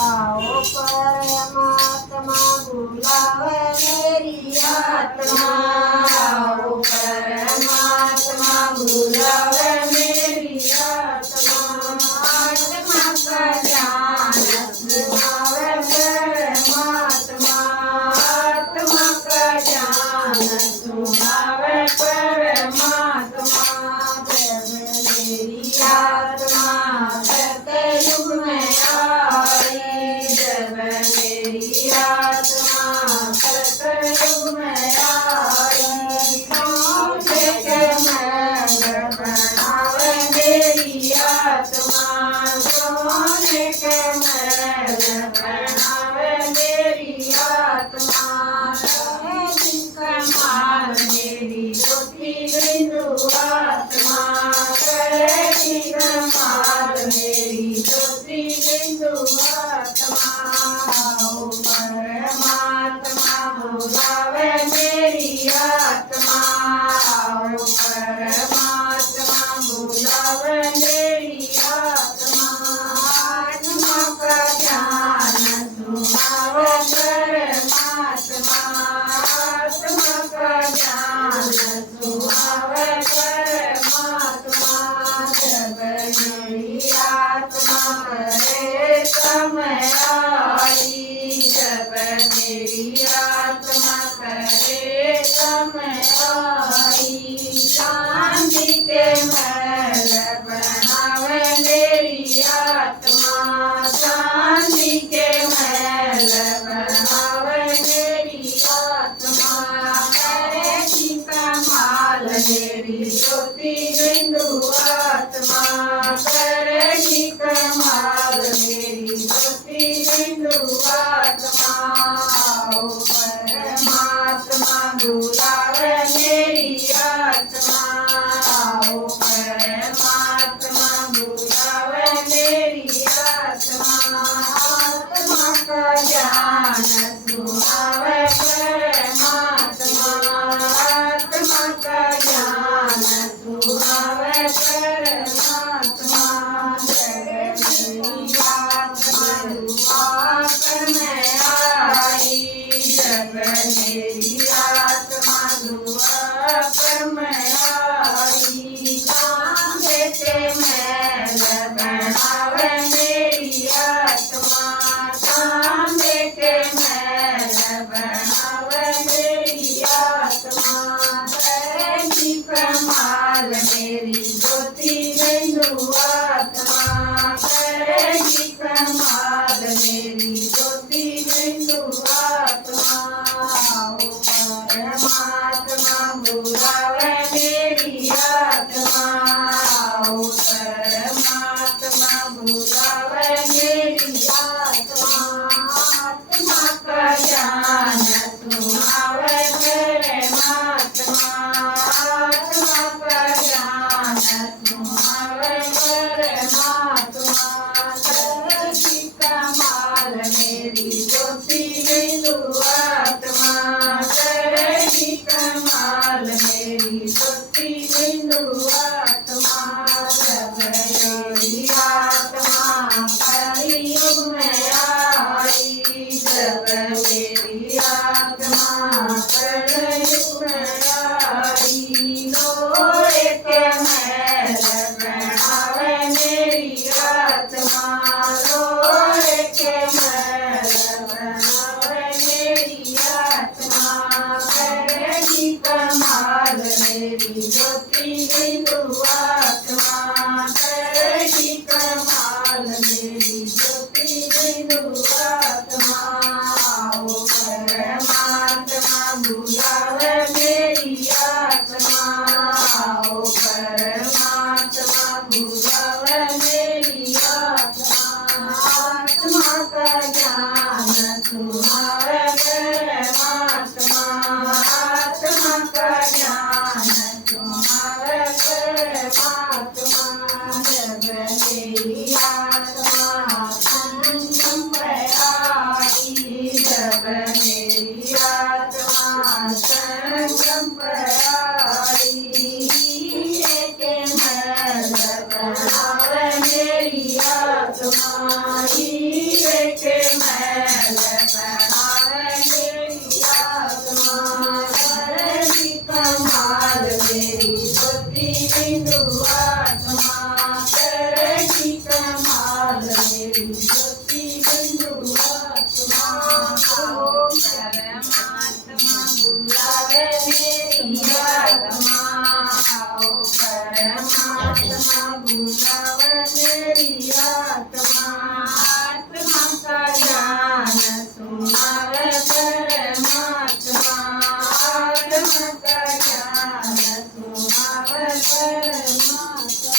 आओ परमात्मा बुलावे मेरी आत्मा। आओ परमात्मा बुलावे मेरी आत्मा। आत्मा का ज्ञान सुनावे परमात्मा। आत्मा का ज्ञान सुनावे परमात्मा। जब मेरी आत्मा सतयुग में आई। जब मेरी आत्मा सतयुग में आई। सोने के महल बनावे मेरी आत्मा। सोने के महल बनावे मेरी आत्मा। कहे कमाल मेरी ज्योति बिंदु आत्मा। कहे कमाल मेरी ज्योति बिंदु आत्मा। आओ परमात्मा बुलावे मेरी आत्मा। आओ परमात्मा बुलावे मेरी आत्मा। आत्मा का ज्ञान सुनावे परमात्मा। आत्मा का ज्ञान सुनावे परमात्मा। जब मेरी आत्मा करे समय आई। जब मेरी आत्मा करे समय आई। चांदी के महल बनावे मेरी आत्मा। चांदी के महल बनावे मेरी आत्मा। करेगी कमाल मेरी ज्योति बिंदु आत्मा। करेगी कमाल मेरी ज्योति बिंदु आत्मा। आओ परमात्मा बुलावे मेरी आत्मा। आओ परमात्मा बुलावे मेरी आत्मा। आत्मा का ज्ञान सुनावे परमात्मा। आत्मा का ज्ञान सुनावे परमात्मा। जब मेरी आत्मा दुआकर में आई। जब मेरी आत्मा दुआकर में आई। चांदे के महल बनावे मेरी आत्मा। चांदे के महल बनावे मेरी आत्मा। करेगी कमाल मेरी ज्योति बिंदु आत्मा। करेगी कमाल मेरी ज्योति बिंदु आत्मा। आओ परमात्मा बुलावे मेरी आत्मा। आओ परमात्मा बुलावे मेरी आत्मा। आत्मा का ज्ञान सुनावे परमात्मा। आत्मा का ज्ञान सुनावे परमात्मा। करेगी कमाल मेरी ज्योति बिंदु आत्मा। करेगी कमाल मेरी ज्योति बिंदु आत्मा। जब मेरी आत्मा कलियुग में आई। जब मेरी आत्मा कलियुग में आई। लोहे के महल बनावे मेरी आत्मा। लोहे के महल बनावे मेरी आत्मा। करेगी कमाल मेरी ज्योति बिंदु आत्मा। करेगी कमाल मेरी ज्योति बिंदु आत्मा। आओ परमात्मा बुलावे मेरी आत्मा। आओ परमात्मा बुलावे मेरी आत्मा। आत्मा का ज्ञान सुनावे परमात्मा। आत्मा का ज्ञान सुनावे परमात्मा। जब मेरी आत्मा संगम में